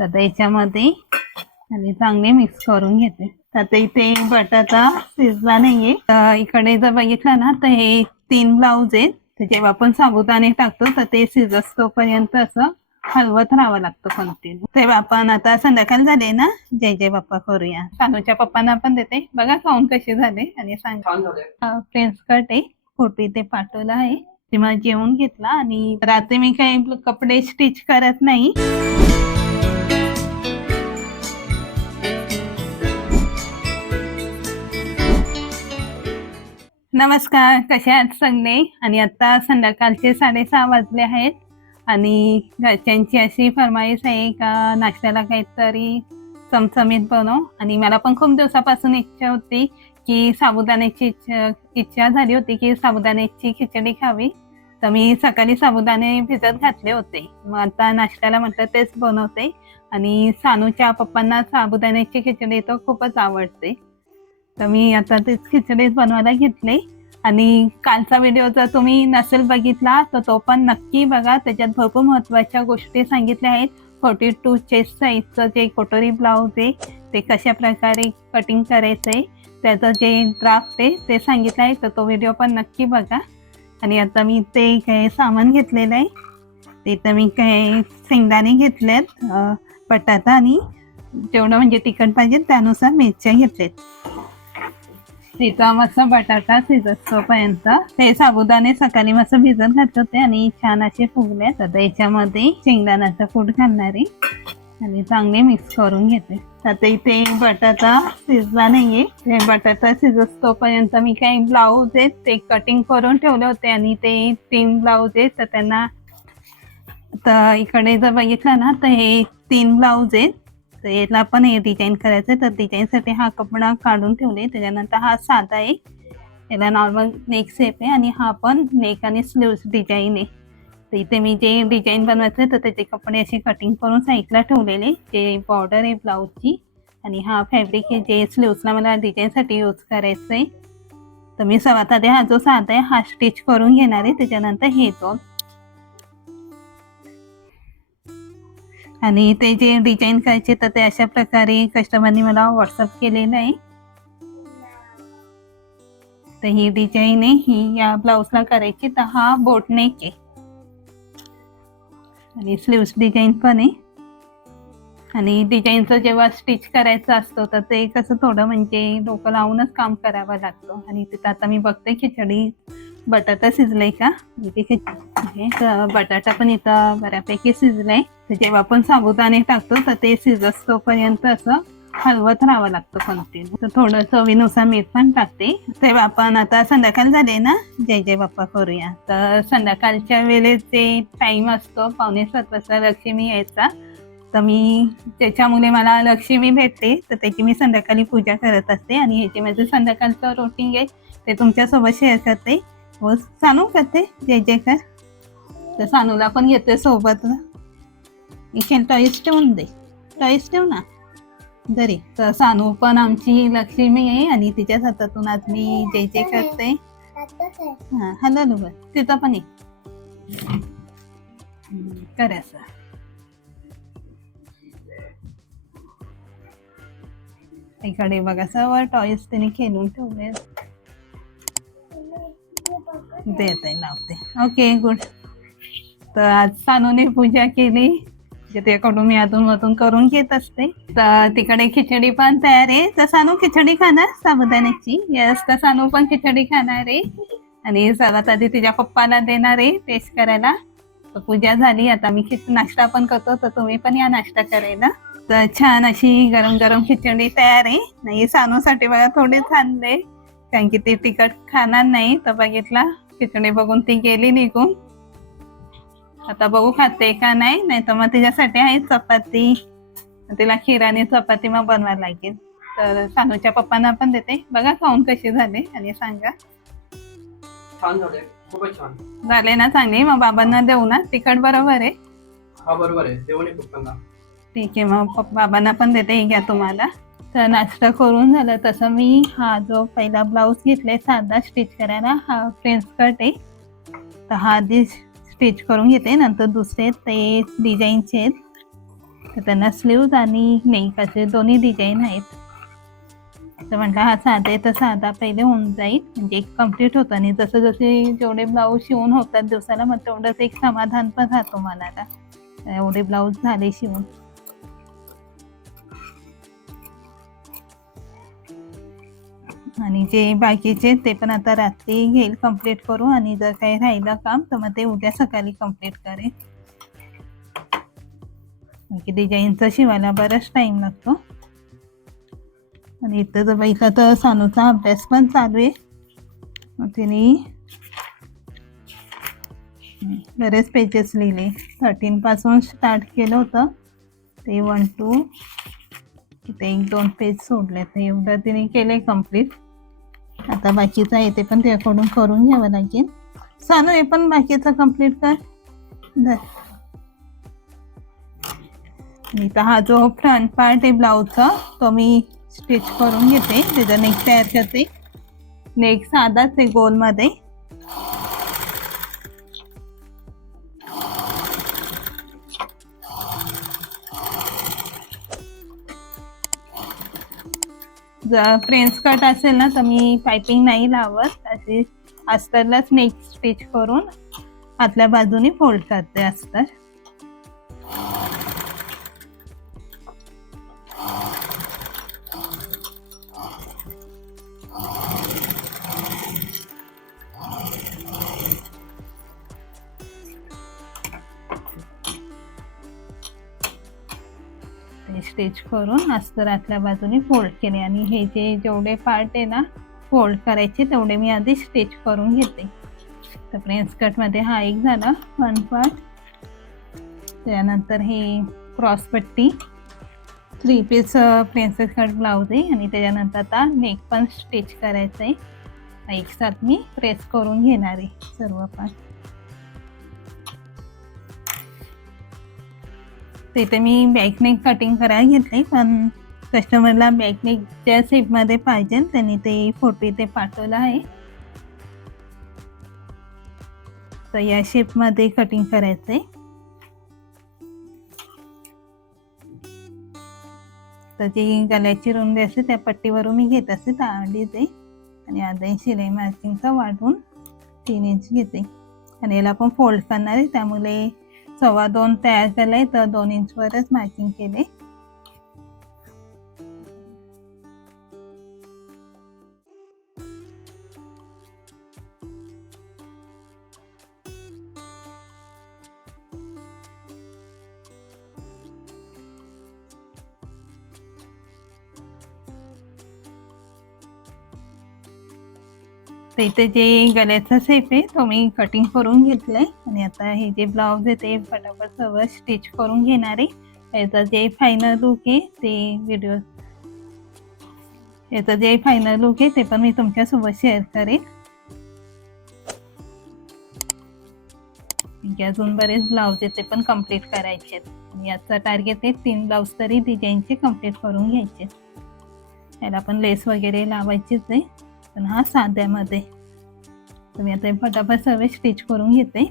तर याच्यामध्ये आणि चांगले मिक्स करून घेते. तर इथे बटाटा शिजला नाहीये. तर इकडे जर बघितलं ना तर हे 3 ब्लाऊज आहेत. तर जेव्हा आपण साबुदाणे टाकतो तर ते शिजस्तोपर्यंत असं हलवत राहावं लागतं कंटिन्यू. तेव्हा आपण आता संध्याकाळ झाले ना, जय जय बाप्पा करूया. सानूच्या पप्पांना पण देते, बघा खाऊन कसे झाले आणि सांग. फ्रेंड्स कट आहे, फोटो इथे पाठवला आहे. तेव्हा जेवून घेतला आणि रात्री मी काही कपडे स्टिच करत नाही. नमस्कार, कसे आहात सगळे? आणि आता संध्याकाळचे 6:30 वाजले आहेत आणि घरच्यांची अशी फरमाईश आहे का नाश्त्याला काहीतरी चमचमीत बनव. आणि मला पण खूप दिवसापासून इच्छा होती की साबुदाण्याची इच्छा झाली होती की साबुदाण्याची खिचडी खावी. तर मी सकाळी साबुदाणे भिजत घातले होते. मग आता नाश्त्याला म्हटलं तेच बनवते. आणि सानूच्या पप्पांना साबुदाण्याची खिचडी तर खूपच आवडते. तर मी आता तेच खिचडीच बनवायला घेतले. आणि कालचा व्हिडिओ जर तुम्ही नसेल बघितला तर तो पण नक्की बघा. त्याच्यात भरपूर महत्त्वाच्या गोष्टी सांगितल्या आहेत. 42 चेस्ट साईजचं जे कटोरी ब्लाऊज आहे ते कशा प्रकारे कटिंग करायचं आहे त्याचं जे ड्राफ्ट आहे ते सांगितलं आहे. तर तो व्हिडिओ पण नक्की बघा. आणि आता मी ते काय सामान घेतलेलं आहे. ते तर मी काय शेंगदाणे घेतलेत, बटाटा आणि जेवढं म्हणजे तिखट पाहिजे त्यानुसार मिरच्या घेतलेत. तिचा मस्त बटाटा शिजतोपर्यंत ते साबुदाणे सकाळी मस्त भिजत घातले होते आणि छान असे फुगले. तर याच्यामध्ये शेंगदाण्याचा कूट घालणार आहे आणि चांगले मिक्स करून घेते. आता इथे बटाटा शिजला नाहीये. ते बटाटा शिजतोपर्यंत मी काही ब्लाऊज आहेत ते कटिंग करून ठेवले होते आणि ते 3 ब्लाऊज आहेत. तर त्यांना तर इकडे जर बघितलं ना तर हे 3 ब्लाऊज आहेत. तर याला पण हे डिझाईन करायचं आहे. तर डिझाईनसाठी हा कपडा काढून ठेवले. त्याच्यानंतर हा साधा आहे, याला नॉर्मल नेक शेप आहे आणि हा पण नेक आणि स्लीव्स डिझाईन आहे. तर इथे मी जे डिझाईन बनवायचं आहे तर त्याचे कपडे असे कटिंग करून साईडला ठेवलेले. जे बॉर्डर आहे ब्लाऊजची आणि हा फॅब्रिक आहे जे स्लीव्सला मला डिझाईनसाठी यूज करायचं आहे. तर मी सर्वात आधी हा जो साधा आहे हा स्टिच करून घेणार आहे. त्याच्यानंतर हे दोन आणि ते जे डिझाईन करायचे तर ते अशा प्रकारे कस्टमरनी मला व्हॉट्सअप केलेलं आहे. तर ही डिझाईन आहे ही या ब्लाऊजला करायची. तर हा बोटनेक आहे आणि स्लीव्स डिझाईन पण आहे. आणि डिझाईनचं जेव्हा स्टिच करायचं असतं तर ते कसं थोडं म्हणजे डोकं लावूनच काम करावं लागतं. आणि तिथं आता मी बघते खिचडी बटाटा शिजलाय का. इथे बटाटा पण इथं बऱ्यापैकी शिजलाय. तर जेव्हा आपण साबुदाणे टाकतो तर ते शिजतोपर्यंत असं हलवत राहावं लागतं कंटिन्यू. तर थोडं चवीनुसार मीठ पण टाकते. तेव्हा आपण आता संध्याकाळ झाले ना, जय जय बाप्पा करूया. तर संध्याकाळच्या वेळेस जे टाइम असतो 6:45 वाजता लक्ष्मी यायचा. तर मी त्याच्यामुळे मला लक्ष्मी भेटते तर त्याची मी संध्याकाळी पूजा करत असते. आणि ह्याचे माझं संध्याकाळचं रुटीन आहे ते तुमच्यासोबत शेअर करते व सानू करते जय जयकार. तर सानूला पण घेते सोबत. इथे टॉईस ठेवून दे, टॉईस ठेव ना घरी. तर सानू पण आमची लक्ष्मी आहे आणि तिच्याच हातातून आज मी जय जय करते. हा हॅलो बघ तिथं पण आहे करायचं. इकडे बघा सर्व टॉईस त्याने खेळून ठेवले. देत आहे लावते. Okay good. तर आज सानूने पूजा केली त्याकडून मी अधूनमधून करून घेत असते. तर तिकडे खिचडी पण तयार आहे. तर सानू खिचडी खाणार साबुदाण्याची? यस. तर सानू पण खिचडी खाणार आहे आणि सर्वात आधी तिच्या पप्पाला देणार आहे टेस्ट करायला. तर पूजा झाली आता मी नाश्ता पण करतो तर तुम्ही पण या नाश्ता करायला. तर छान अशी गरम गरम खिचडी तयार आहे. नाही सानूसाठी बघा थोडीच आणले कारण की ती तिखट खाणार नाही. तर बघितला खिचडी बघून ती गेली निघून. आता बघू खाते का नाही, नाही तर मग तिच्यासाठी आहे चपाती. तिला खीर आणि चपाती मग बनवायला लागेल. तर सानूच्या पप्पांना पण देते, बघा खाऊन कशी झाले आणि सांगा. छान झाले, खूपच छान झाले ना चांगली. मग बाबांना देऊ ना तिखट बरोबर आहे? हा बरोबर आहे, देऊ पप्पांना. ठीक आहे मग बाबांना पण देते, घ्या तुम्हाला. तर नाश्ता करून झालं. तसं मी हा जो पहिला ब्लाऊज घेतलाय साधा स्टिच करायला हा फ्रेंच कट आहे. तर हा आधी स्टिच करून घेते नंतर दुसरे ते डिझाईनचे आहेत. तर त्यांना स्लीव्ज आणि नेक असे दोन्ही डिझाईन आहेत. तर म्हटलं हा साधा आहे तर साधा पहिले होऊन जाईल, म्हणजे एक कम्प्लीट होतं आणि जसं जसे जेवढे ब्लाऊज शिवून होतात दिवसाला मग तेवढंच एक समाधान पण राहतो मनाला, एवढे ब्लाऊज झाले शिवून. आणि जे बाकीचे ते पण आता रात्री घेईल कम्प्लीट करू, आणि जर काही राहिलं काम तर मग ते उद्या सकाळी कम्प्लीट करेल. की डिझाईनचं शिवायला बराच टाइम लागतो. आणि इथं जर इथं तर सानूचा अभ्यास पण चालू आहे. मग तिने बरेच पेजेस लिहिले. 13 पासून स्टार्ट केलं होतं ते 1 2 तिथे 1-2 पेज सोडले, तर एवढं तिने केले कम्प्लीट. आता बाकीचं आहे ते पण त्याकडून करून घ्यावं लागेल. सानू हे पण बाकीचं कम्प्लीट कर. इथं हा जो फ्रंट पार्ट आहे ब्लाऊजचा तो मी स्टिच करून घेते, त्याचा नेक तयार करते. नेक साधाच आहे गोलमध्ये. जर फ्रेंच कट असेल ना तर मी पायपिंग नाही लावत, अशी अस्तरलाच नेक स्टिच करून आतल्या बाजूने फोल्ड करते अस्तर. स्टिच करून अस्तर आतल्या बाजूने फोल्ड केले, आणि हे जे जेवढे पार्ट आहे ना फोल्ड करायचे तेवढे मी आधी स्टिच करून घेते. तर फ्रेंच कटमध्ये हा एक झाला 1 पार्ट. त्यानंतर हे क्रॉसपट्टी 3 पीस फ्रेंच कट ब्लाऊज आहे, आणि त्याच्यानंतर आता नेक पण स्टिच करायचं आहे. एक साथ मी प्रेस करून घेणार आहे सर्व पार्ट. तिथे मी बॅकनेक कटिंग करायला घेतले, पण कस्टमरला बॅकनेक ज्या शेपमध्ये पाहिजे त्यांनी ते फोटो इथे पाठवला आहे. तर या शेपमध्ये कटिंग करायचं आहे. तर जी गळ्याची रुंदी असते त्या पट्टीवरून मी घेत असते 10 आहे, आणि अर्धा शिलाई मार्किंगचा वाढवून 3 इंच घेते. आणि याला पण फोल्ड करणार आहे, त्यामुळे 2.25 तयार केलाय तर 2 इंचवरच मार्किंग केले. तर इथे जे गळ्याचा शेप आहे तो मी कटिंग करून घेतलाय, आणि आता हे जे ब्लाऊज आहे ते फटाफट सर्व स्टिच करून घेणार आहे. याचा जे फायनल लुक आहे ते याचा जे फायनल लुक आहे ते पण मी तुमच्यासोबत शेअर करेन. अजून बरेच ब्लाऊज आहेत ते पण कम्प्लीट करायचे आहेत. याचा टार्गेट आहे 3 ब्लाऊज तरी डिझाईनचे कम्प्लीट करून घ्यायचे. याला पण लेस वगैरे लावायचीच आहे, पण हा साध्यामध्ये. तर मी आता फटाफट सर्व स्टिच करून घेते.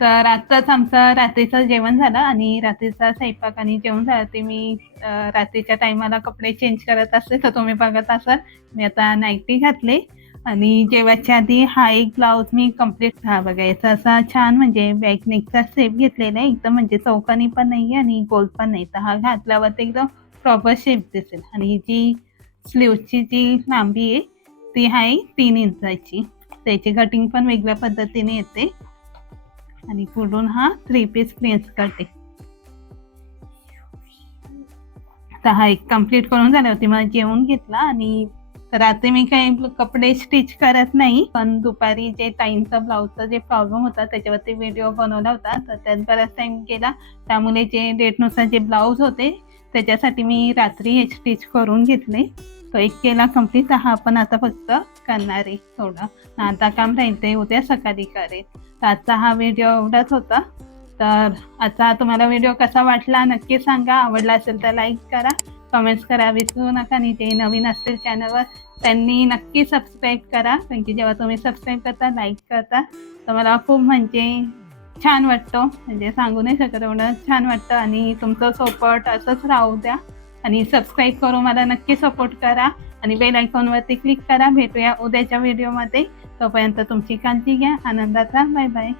तर आत्ताच आमचं रात्रीचं जेवण झालं, आणि रात्रीचा स्वयंपाक आणि जेवण झालं ते मी रात्रीच्या टायमाला कपडे चेंज करत असते. तर तुम्ही बघत असाल मी आता नाईटी घातले, आणि जेवायच्या आधी हा एक ब्लाऊज मी कम्प्लीट बघायचा असा छान म्हणजे बॅकनेकचा शेप घेतलेला आहे एकदम, म्हणजे चौकानी पण नाही आहे आणि गोल पण नाही. तर हा घातल्यावर ते एकदम प्रॉपर शेप दिसेल. आणि जी स्लीवची जी लांबी आहे ती आहे 3 इंचाची. त्याची कटिंग पण वेगळ्या पद्धतीने येते, आणि पुढून हा 3 पीस फ्रेंच कट आहे. तर हा एक कम्प्लीट करून झाल्यावरती मग जेवून घेतला, आणि रात्री मी काही कपडे स्टिच करत नाही, पण दुपारी जे टाईमचा ब्लाऊजचा जे प्रॉब्लेम होता त्याच्यावरती व्हिडिओ बनवला होता, तर त्यात बराच टाईम गेला. त्यामुळे जे डेटनुसार जे ब्लाऊज होते त्याच्यासाठी मी रात्री हे स्टिच करून घेतले. तो एक केला कम्प्लीट. हा पण आता फक्त करणार आहे थोडं, आता काम राहील ते उद्या सकाळी करेल. तर आजचा हा व्हिडिओ एवढाच होता. तर आजचा तुम्हाला व्हिडिओ कसा वाटला नक्की सांगा. आवडला असेल तर लाईक करा, कमेंट्स करा विसरू नका, आणि जे नवीन असतील चॅनलवर त्यांनी नक्की सबस्क्राईब करा, कारण की जेव्हा तुम्ही सबस्क्राईब करता लाईक करता तर मला खूप म्हणजे छान वाटतो, म्हणजे सांगू नाही शकत एवढं छान वाटतं. आणि तुमचं सपोर्ट असंच राहू द्या आणि सबस्क्राईब करून मला नक्की सपोर्ट करा आणि बेल आयकॉनवरती क्लिक करा. भेटूया उद्याच्या व्हिडिओमध्ये. तोपर्यंत तुमची काळजी घ्या. आनंदात राहा. Bye bye.